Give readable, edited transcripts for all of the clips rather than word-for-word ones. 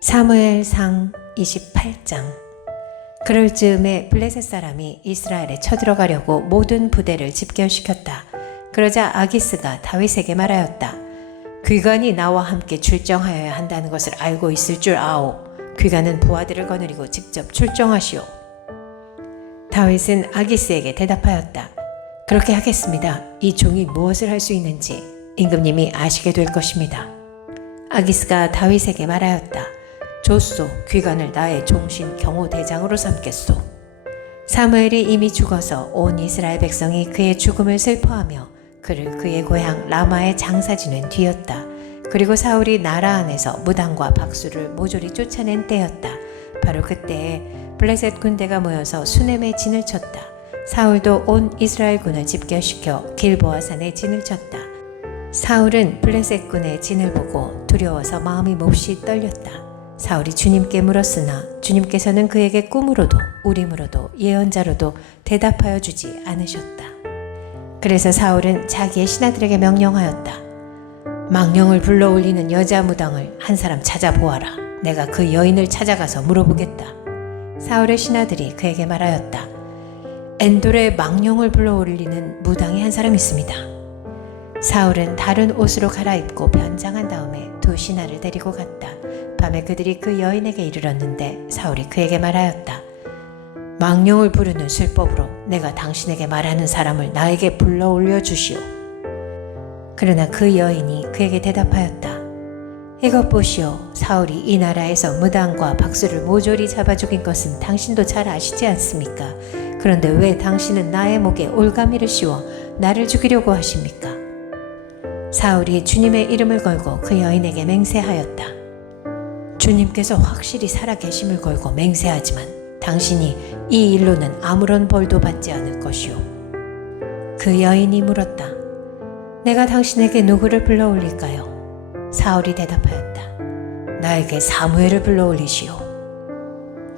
사무엘상 28장. 그럴 즈음에 블레셋 사람이 이스라엘에 쳐들어가려고 모든 부대를 집결시켰다. 그러자 아기스가 다윗에게 말하였다. 귀관이 나와 함께 출정하여야 한다는 것을 알고 있을 줄 아오. 귀관은 부하들을 거느리고 직접 출정하시오. 다윗은 아기스에게 대답하였다. 그렇게 하겠습니다. 이 종이 무엇을 할 수 있는지 임금님이 아시게 될 것입니다. 아기스가 다윗에게 말하였다. 좋소, 귀관을 나의 종신 경호대장으로 삼겠소. 사무엘이 이미 죽어서 온 이스라엘 백성이 그의 죽음을 슬퍼하며 그를 그의 고향 라마에 장사지는 뒤였다. 그리고 사울이 나라 안에서 무당과 박수를 모조리 쫓아낸 때였다. 바로 그때에 블레셋 군대가 모여서 수넴에 진을 쳤다. 사울도 온 이스라엘 군을 집결시켜 길보아 산에 진을 쳤다. 사울은 블레셋 군의 진을 보고 두려워서 마음이 몹시 떨렸다. 사울이 주님께 물었으나 주님께서는 그에게 꿈으로도 우림으로도 예언자로도 대답하여 주지 않으셨다. 그래서 사울은 자기의 신하들에게 명령하였다. 망령을 불러올리는 여자 무당을 한 사람 찾아보아라. 내가 그 여인을 찾아가서 물어보겠다. 사울의 신하들이 그에게 말하였다. 엔돌에 망령을 불러올리는 무당이 한 사람 있습니다. 사울은 다른 옷으로 갈아입고 변장한 다음에 두 신하를 데리고 갔다. 밤에 그들이 그 여인에게 이르렀는데 사울이 그에게 말하였다. 망령을 부르는 술법으로 내가 당신에게 말하는 사람을 나에게 불러올려 주시오. 그러나 그 여인이 그에게 대답하였다. 이것 보시오. 사울이 이 나라에서 무당과 박수를 모조리 잡아 죽인 것은 당신도 잘 아시지 않습니까? 그런데 왜 당신은 나의 목에 올가미를 씌워 나를 죽이려고 하십니까? 사울이 주님의 이름을 걸고 그 여인에게 맹세하였다. 주님께서 확실히 살아계심을 걸고 맹세하지만 당신이 이 일로는 아무런 벌도 받지 않을 것이오. 그 여인이 물었다. 내가 당신에게 누구를 불러올릴까요? 사울이 대답하였다. 나에게 사무엘을 불러올리시오.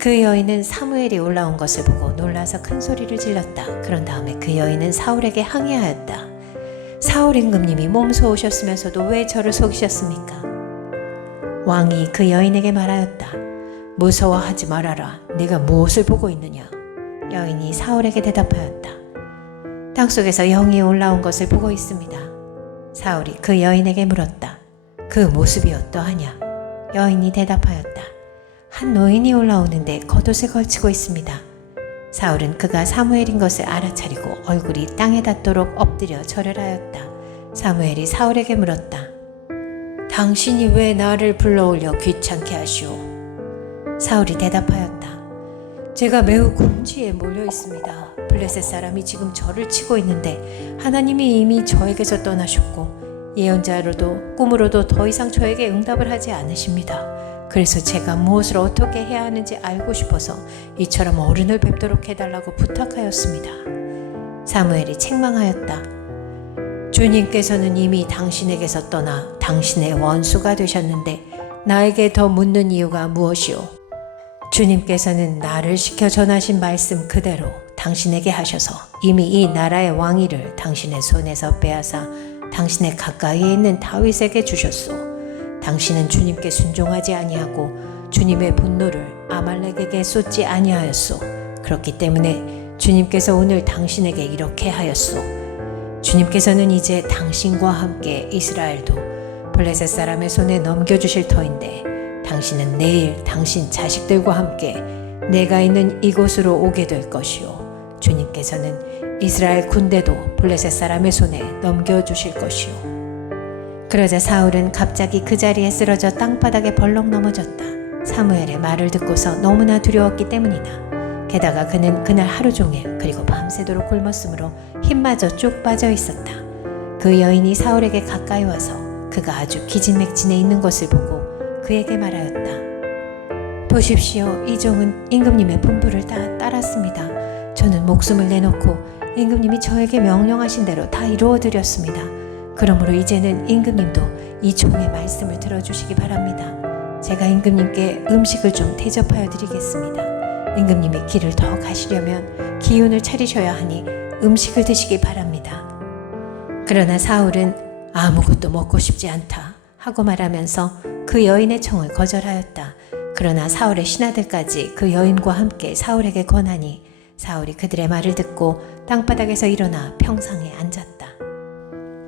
그 여인은 사무엘이 올라온 것을 보고 놀라서 큰 소리를 질렀다. 그런 다음에 그 여인은 사울에게 항의하였다. 사울 임금님이 몸소 오셨으면서도 왜 저를 속이셨습니까? 왕이 그 여인에게 말하였다. 무서워하지 말아라. 네가 무엇을 보고 있느냐? 여인이 사울에게 대답하였다. 땅속에서 영이 올라온 것을 보고 있습니다. 사울이 그 여인에게 물었다. 그 모습이 어떠하냐? 여인이 대답하였다. 한 노인이 올라오는데 겉옷을 걸치고 있습니다. 사울은 그가 사무엘인 것을 알아차리고 얼굴이 땅에 닿도록 엎드려 절을 하였다. 사무엘이 사울에게 물었다. 당신이 왜 나를 불러올려 귀찮게 하시오? 사울이 대답하였다. 제가 매우 궁지에 몰려 있습니다. 블레셋 사람이 지금 저를 치고 있는데 하나님이 이미 저에게서 떠나셨고 예언자로도 꿈으로도 더 이상 저에게 응답을 하지 않으십니다. 그래서 제가 무엇을 어떻게 해야 하는지 알고 싶어서 이처럼 어른을 뵙도록 해달라고 부탁하였습니다. 사무엘이 책망하였다. 주님께서는 이미 당신에게서 떠나 당신의 원수가 되셨는데 나에게 더 묻는 이유가 무엇이오? 주님께서는 나를 시켜 전하신 말씀 그대로 당신에게 하셔서 이미 이 나라의 왕위를 당신의 손에서 빼앗아 당신의 가까이에 있는 다윗에게 주셨소. 당신은 주님께 순종하지 아니하고 주님의 분노를 아말렉에게 쏟지 아니하였소. 그렇기 때문에 주님께서 오늘 당신에게 이렇게 하였소. 주님께서는 이제 당신과 함께 이스라엘도 블레셋 사람의 손에 넘겨주실 터인데 당신은 내일 당신 자식들과 함께 내가 있는 이곳으로 오게 될 것이요. 주님께서는 이스라엘 군대도 블레셋 사람의 손에 넘겨주실 것이요. 그러자 사울은 갑자기 그 자리에 쓰러져 땅바닥에 벌렁 넘어졌다. 사무엘의 말을 듣고서 너무나 두려웠기 때문이다. 게다가 그는 그날 하루 종일 그리고 밤새도록 굶었으므로 힘마저 쭉 빠져 있었다. 그 여인이 사울에게 가까이 와서 그가 아주 기진맥진해 있는 것을 보고 그에게 말하였다. 보십시오. 이 종은 임금님의 분부를 다 따랐습니다. 저는 목숨을 내놓고 임금님이 저에게 명령하신 대로 다 이루어드렸습니다. 그러므로 이제는 임금님도 이 종의 말씀을 들어주시기 바랍니다. 제가 임금님께 음식을 좀 대접하여 드리겠습니다. 임금님이 길을 더 가시려면 기운을 차리셔야 하니 음식을 드시기 바랍니다. 그러나 사울은 아무것도 먹고 싶지 않다 하고 말하면서 그 여인의 청을 거절하였다. 그러나 사울의 신하들까지 그 여인과 함께 사울에게 권하니 사울이 그들의 말을 듣고 땅바닥에서 일어나 평상에 앉았다.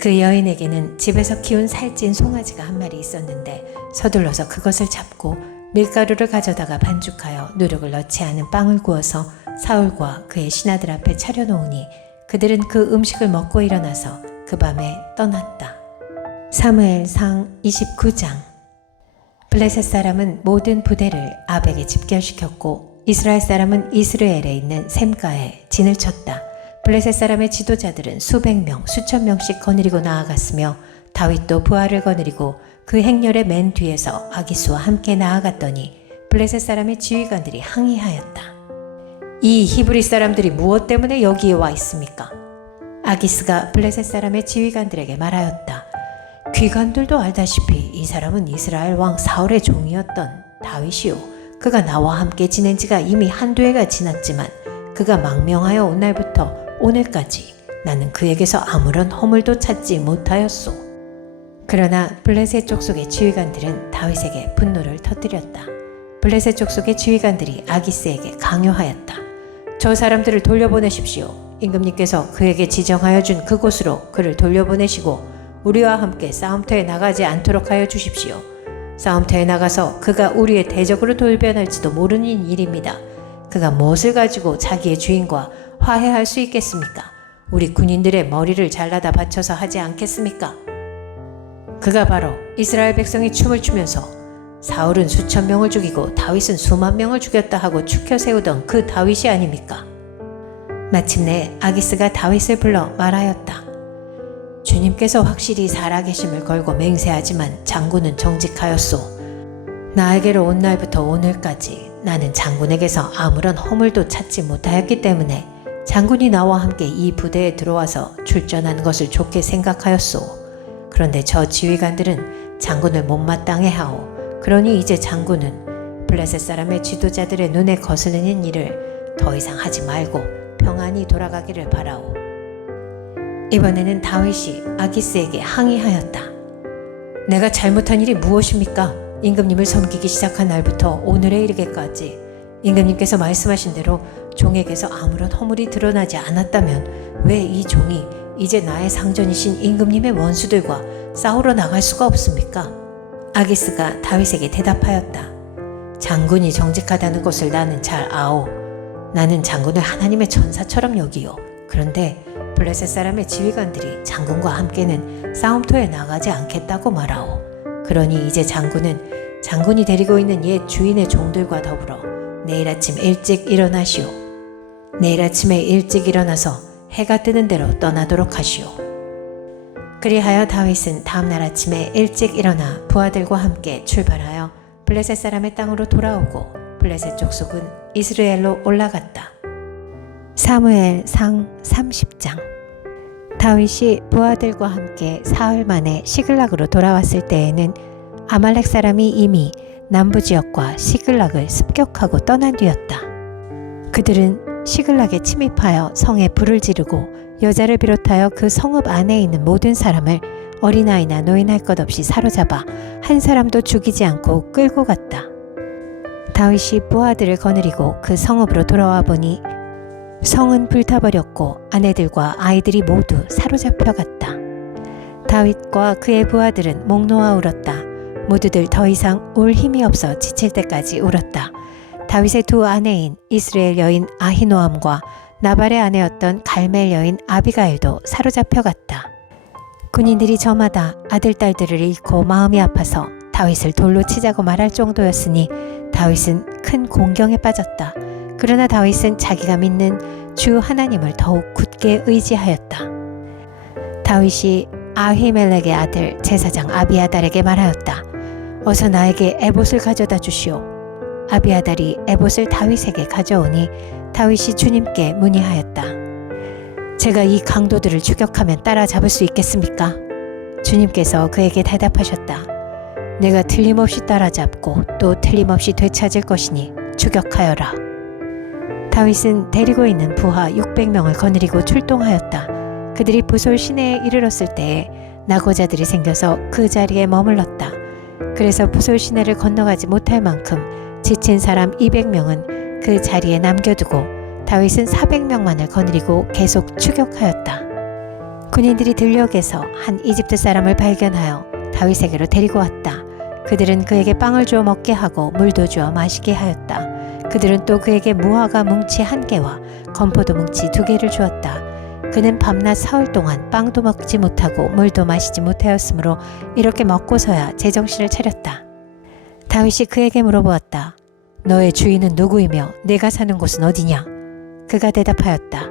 그 여인에게는 집에서 키운 살찐 송아지가 한 마리 있었는데 서둘러서 그것을 잡고 밀가루를 가져다가 반죽하여 누룩을 넣지 않은 빵을 구워서 사울과 그의 신하들 앞에 차려놓으니 그들은 그 음식을 먹고 일어나서 그 밤에 떠났다. 사무엘상 29장. 블레셋 사람은 모든 부대를 아벡에 집결시켰고 이스라엘 사람은 이스라엘에 있는 셈가에 진을 쳤다. 블레셋 사람의 지도자들은 수백 명, 수천 명씩 거느리고 나아갔으며 다윗도 부하를 거느리고 그 행렬의 맨 뒤에서 아기스와 함께 나아갔더니 블레셋 사람의 지휘관들이 항의하였다. 이 히브리 사람들이 무엇 때문에 여기에 와 있습니까? 아기스가 블레셋 사람의 지휘관들에게 말하였다. 귀관들도 알다시피 이 사람은 이스라엘 왕 사울의 종이었던 다윗이요. 그가 나와 함께 지낸 지가 이미 한두 해가 지났지만 그가 망명하여 온 날부터 오늘까지 나는 그에게서 아무런 허물도 찾지 못하였소. 그러나 블레셋 족속의 지휘관들은 다윗에게 분노를 터뜨렸다. 블레셋 족속의 지휘관들이 아기스에게 강요하였다. 저 사람들을 돌려보내십시오. 임금님께서 그에게 지정하여 준 그곳으로 그를 돌려보내시고 우리와 함께 싸움터에 나가지 않도록 하여 주십시오. 싸움터에 나가서 그가 우리의 대적으로 돌변할지도 모르는 일입니다. 그가 무엇을 가지고 자기의 주인과 화해할 수 있겠습니까? 우리 군인들의 머리를 잘라다 바쳐서 하지 않겠습니까? 그가 바로 이스라엘 백성이 춤을 추면서 사울은 수천 명을 죽이고 다윗은 수만 명을 죽였다 하고 추켜 세우던 그 다윗이 아닙니까? 마침내 아기스가 다윗을 불러 말하였다. 주님께서 확실히 살아계심을 걸고 맹세하지만 장군은 정직하였소. 나에게로 온 날부터 오늘까지 나는 장군에게서 아무런 허물도 찾지 못하였기 때문에 장군이 나와 함께 이 부대에 들어와서 출전한 것을 좋게 생각하였소. 그런데 저 지휘관들은 장군을 못마땅해 하오. 그러니 이제 장군은 블레셋 사람의 지도자들의 눈에 거스르는 일을 더 이상 하지 말고 평안히 돌아가기를 바라오. 이번에는 다윗이 아기스에게 항의하였다. 내가 잘못한 일이 무엇입니까? 임금님을 섬기기 시작한 날부터 오늘에 이르기까지 임금님께서 말씀하신 대로 종에게서 아무런 허물이 드러나지 않았다면 왜 이 종이 이제 나의 상전이신 임금님의 원수들과 싸우러 나갈 수가 없습니까? 아기스가 다윗에게 대답하였다. 장군이 정직하다는 것을 나는 잘 아오. 나는 장군을 하나님의 천사처럼 여기요. 그런데 블레셋 사람의 지휘관들이 장군과 함께는 싸움터에 나가지 않겠다고 말하오. 그러니 이제 장군이 데리고 있는 옛 주인의 종들과 더불어 내일 아침 일찍 일어나시오. 내일 아침에 일찍 일어나서 해가 뜨는 대로 떠나도록 하시오. 그리하여 다윗은 다음날 아침에 일찍 일어나 부하들과 함께 출발하여 블레셋 사람의 땅으로 돌아오고 블레셋 족속은 이스라엘로 올라갔다. 사무엘상 30장. 다윗이 부하들과 함께 사흘 만에 시글락으로 돌아왔을 때에는 아말렉 사람이 이미 남부지역과 시글락을 습격하고 떠난 뒤였다. 그들은 시글락에 침입하여 성에 불을 지르고 여자를 비롯하여 그 성읍 안에 있는 모든 사람을 어린아이나 노인 할 것 없이 사로잡아 한 사람도 죽이지 않고 끌고 갔다. 다윗이 부하들을 거느리고 그 성읍으로 돌아와 보니 성은 불타버렸고 아내들과 아이들이 모두 사로잡혀 갔다. 다윗과 그의 부하들은 목 놓아 울었다. 모두들 더 이상 울 힘이 없어 지칠 때까지 울었다. 다윗의 두 아내인 이스라엘 여인 아히노암과 나발의 아내였던 갈멜 여인 아비가일도 사로잡혀 갔다. 군인들이 저마다 아들, 딸들을 잃고 마음이 아파서 다윗을 돌로 치자고 말할 정도였으니 다윗은 큰 공경에 빠졌다. 그러나 다윗은 자기가 믿는 주 하나님을 더욱 굳게 의지하였다. 다윗이 아히멜렉의 아들 제사장 아비아달에게 말하였다. 어서 나에게 에봇을 가져다 주시오. 아비아달이 에봇을 다윗에게 가져오니 다윗이 주님께 문의하였다. 제가 이 강도들을 추격하면 따라잡을 수 있겠습니까? 주님께서 그에게 대답하셨다. 내가 틀림없이 따라잡고 또 틀림없이 되찾을 것이니 추격하여라. 다윗은 데리고 있는 부하 600명을 거느리고 출동하였다. 그들이 부솔 시내에 이르렀을 때에 나고자들이 생겨서 그 자리에 머물렀다. 그래서 부솔 시내를 건너가지 못할 만큼 지친 사람 200명은 그 자리에 남겨두고 다윗은 400명만을 거느리고 계속 추격하였다. 군인들이 들녘에서 한 이집트 사람을 발견하여 다윗에게로 데리고 왔다. 그들은 그에게 빵을 주어 먹게 하고 물도 주어 마시게 하였다. 그들은 또 그에게 무화과 뭉치 1개와 건포도 뭉치 2개를 주었다. 그는 밤낮 사흘 동안 빵도 먹지 못하고 물도 마시지 못하였으므로 이렇게 먹고서야 제정신을 차렸다. 다윗이 그에게 물어보았다. 너의 주인은 누구이며 내가 사는 곳은 어디냐? 그가 대답하였다.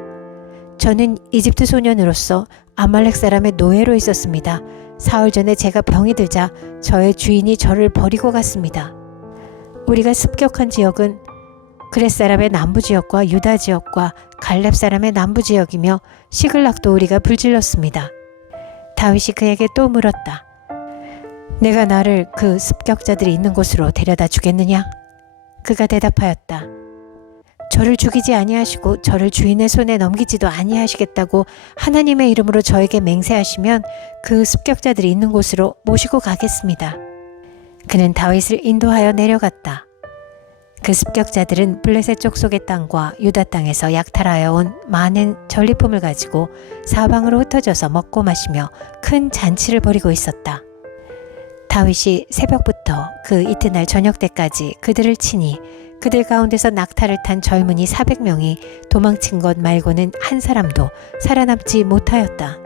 저는 이집트 소년으로서 아말렉 사람의 노예로 있었습니다. 사흘 전에 제가 병이 들자 저의 주인이 저를 버리고 갔습니다. 우리가 습격한 지역은 그렛 사람의 남부 지역과 유다 지역과 갈렙 사람의 남부 지역이며 시글락도 우리가 불질렀습니다. 다윗이 그에게 또 물었다. 내가 나를 그 습격자들이 있는 곳으로 데려다 주겠느냐? 그가 대답하였다. 저를 죽이지 아니하시고 저를 주인의 손에 넘기지도 아니하시겠다고 하나님의 이름으로 저에게 맹세하시면 그 습격자들이 있는 곳으로 모시고 가겠습니다. 그는 다윗을 인도하여 내려갔다. 그 습격자들은 블레셋 족속의 땅과 유다 땅에서 약탈하여 온 많은 전리품을 가지고 사방으로 흩어져서 먹고 마시며 큰 잔치를 벌이고 있었다. 다윗이 새벽부터 그 이튿날 저녁 때까지 그들을 치니 그들 가운데서 낙타를 탄 젊은이 400명이 도망친 것 말고는 한 사람도 살아남지 못하였다.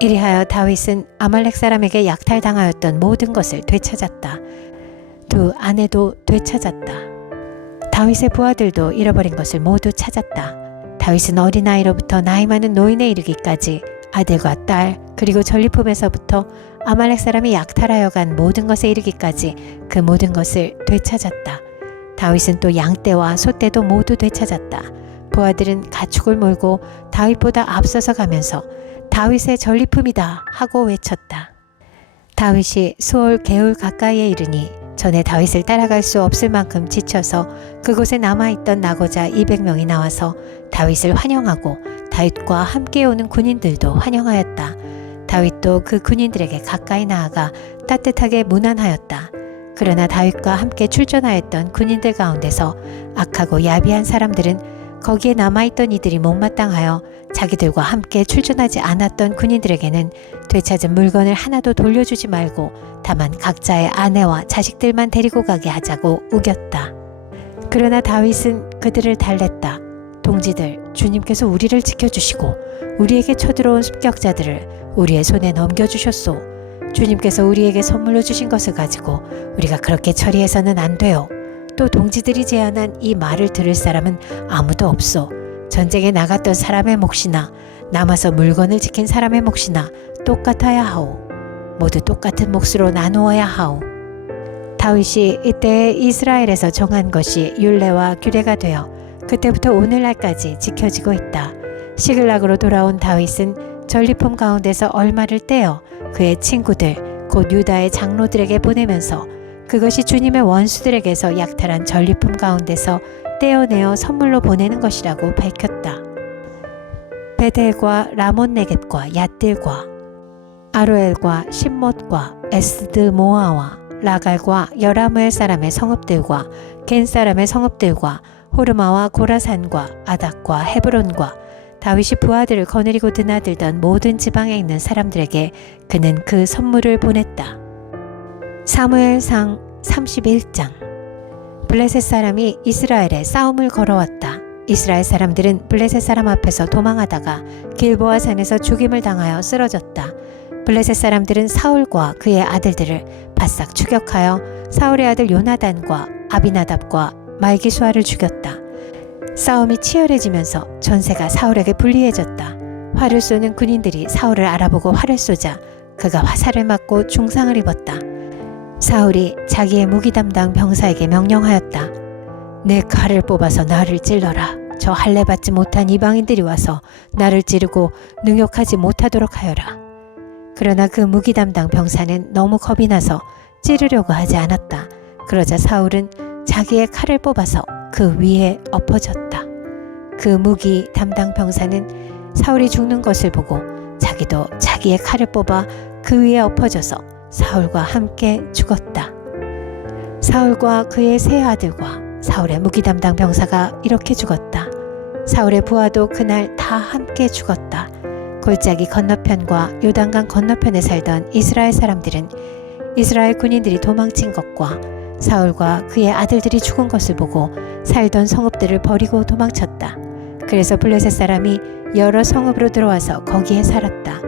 이리하여 다윗은 아말렉 사람에게 약탈당하였던 모든 것을 되찾았다. 두 아내도 되찾았다. 다윗의 부하들도 잃어버린 것을 모두 찾았다. 다윗은 어린아이로부터 나이 많은 노인에 이르기까지 아들과 딸 그리고 전리품에서부터 아말렉 사람이 약탈하여 간 모든 것에 이르기까지 그 모든 것을 되찾았다. 다윗은 또 양떼와 소떼도 모두 되찾았다. 부하들은 가축을 몰고 다윗보다 앞서서 가면서 다윗의 전리품이다 하고 외쳤다. 다윗이 수올 게울 가까이에 이르니 전에 다윗을 따라갈 수 없을 만큼 지쳐서 그곳에 남아있던 나고자 200명이 나와서 다윗을 환영하고 다윗과 함께 오는 군인들도 환영하였다. 다윗도 그 군인들에게 가까이 나아가 따뜻하게 문안하였다. 그러나 다윗과 함께 출전하였던 군인들 가운데서 악하고 야비한 사람들은 거기에 남아있던 이들이 못마땅하여 자기들과 함께 출전하지 않았던 군인들에게는 되찾은 물건을 하나도 돌려주지 말고 다만 각자의 아내와 자식들만 데리고 가게 하자고 우겼다. 그러나 다윗은 그들을 달랬다. 동지들, 주님께서 우리를 지켜주시고 우리에게 쳐들어온 습격자들을 우리의 손에 넘겨주셨소. 주님께서 우리에게 선물로 주신 것을 가지고 우리가 그렇게 처리해서는 안 돼요. 또 동지들이 제안한 이 말을 들을 사람은 아무도 없소. 전쟁에 나갔던 사람의 몫이나 남아서 물건을 지킨 사람의 몫이나 똑같아야 하오. 모두 똑같은 몫으로 나누어야 하오. 다윗이 이때 이스라엘에서 정한 것이 율례와 규례가 되어 그때부터 오늘날까지 지켜지고 있다. 시글락으로 돌아온 다윗은 전리품 가운데서 얼마를 떼어 그의 친구들 곧 유다의 장로들에게 보내면서 그것이 주님의 원수들에게서 약탈한 전리품 가운데서 떼어내어 선물로 보내는 것이라고 밝혔다. 베델과 라몬네겝과 얏들과 아로엘과 신못과 에스드모아와 라갈과 여라무엘 사람의 성읍들과 겐 사람의 성읍들과 호르마와 고라산과 아닥과 헤브론과 다윗이 부하들을 거느리고 드나들던 모든 지방에 있는 사람들에게 그는 그 선물을 보냈다. 사무엘상 31장. 블레셋 사람이 이스라엘에 싸움을 걸어왔다. 이스라엘 사람들은 블레셋 사람 앞에서 도망하다가 길보아 산에서 죽임을 당하여 쓰러졌다. 블레셋 사람들은 사울과 그의 아들들을 바싹 추격하여 사울의 아들 요나단과 아비나답과 말기수아를 죽였다. 싸움이 치열해지면서 전세가 사울에게 불리해졌다. 활을 쏘는 군인들이 사울을 알아보고 활을 쏘자 그가 화살을 맞고 중상을 입었다. 사울이 자기의 무기 담당 병사에게 명령하였다. 내 칼을 뽑아서 나를 찔러라. 저 할례 받지 못한 이방인들이 와서 나를 찌르고 능욕하지 못하도록 하여라. 그러나 그 무기 담당 병사는 너무 겁이 나서 찌르려고 하지 않았다. 그러자 사울은 자기의 칼을 뽑아서 그 위에 엎어졌다. 그 무기 담당 병사는 사울이 죽는 것을 보고 자기도 자기의 칼을 뽑아 그 위에 엎어져서 사울과 함께 죽었다. 사울과 그의 세 아들과 사울의 무기 담당 병사가 이렇게 죽었다. 사울의 부하도 그날 다 함께 죽었다. 골짜기 건너편과 요단강 건너편에 살던 이스라엘 사람들은 이스라엘 군인들이 도망친 것과 사울과 그의 아들들이 죽은 것을 보고 살던 성읍들을 버리고 도망쳤다. 그래서 블레셋 사람이 여러 성읍으로 들어와서 거기에 살았다.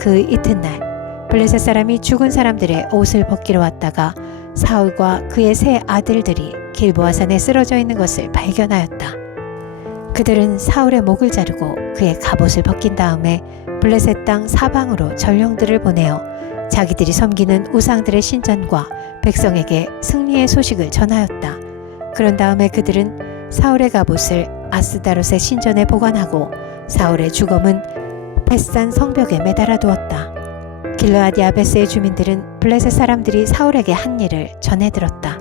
그 이튿날 블레셋 사람이 죽은 사람들의 옷을 벗기러 왔다가 사울과 그의 세 아들들이 길보아산에 쓰러져 있는 것을 발견하였다. 그들은 사울의 목을 자르고 그의 갑옷을 벗긴 다음에 블레셋 땅 사방으로 전령들을 보내어 자기들이 섬기는 우상들의 신전과 백성에게 승리의 소식을 전하였다. 그런 다음에 그들은 사울의 갑옷을 아스다롯의 신전에 보관하고 사울의 주검은 벳산 성벽에 매달아 두었다. 길르앗 야베스의 주민들은 블레셋 사람들이 사울에게 한 일을 전해 들었다.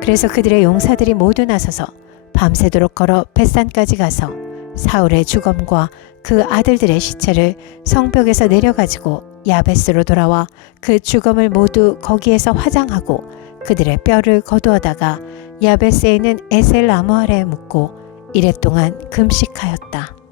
그래서 그들의 용사들이 모두 나서서 밤새도록 걸어 벳산까지 가서 사울의 주검과 그 아들들의 시체를 성벽에서 내려가지고 야베스로 돌아와 그 주검을 모두 거기에서 화장하고 그들의 뼈를 거두어다가 야베스에 있는 에셀 나무 아래에 묻고 이랫동안 금식하였다.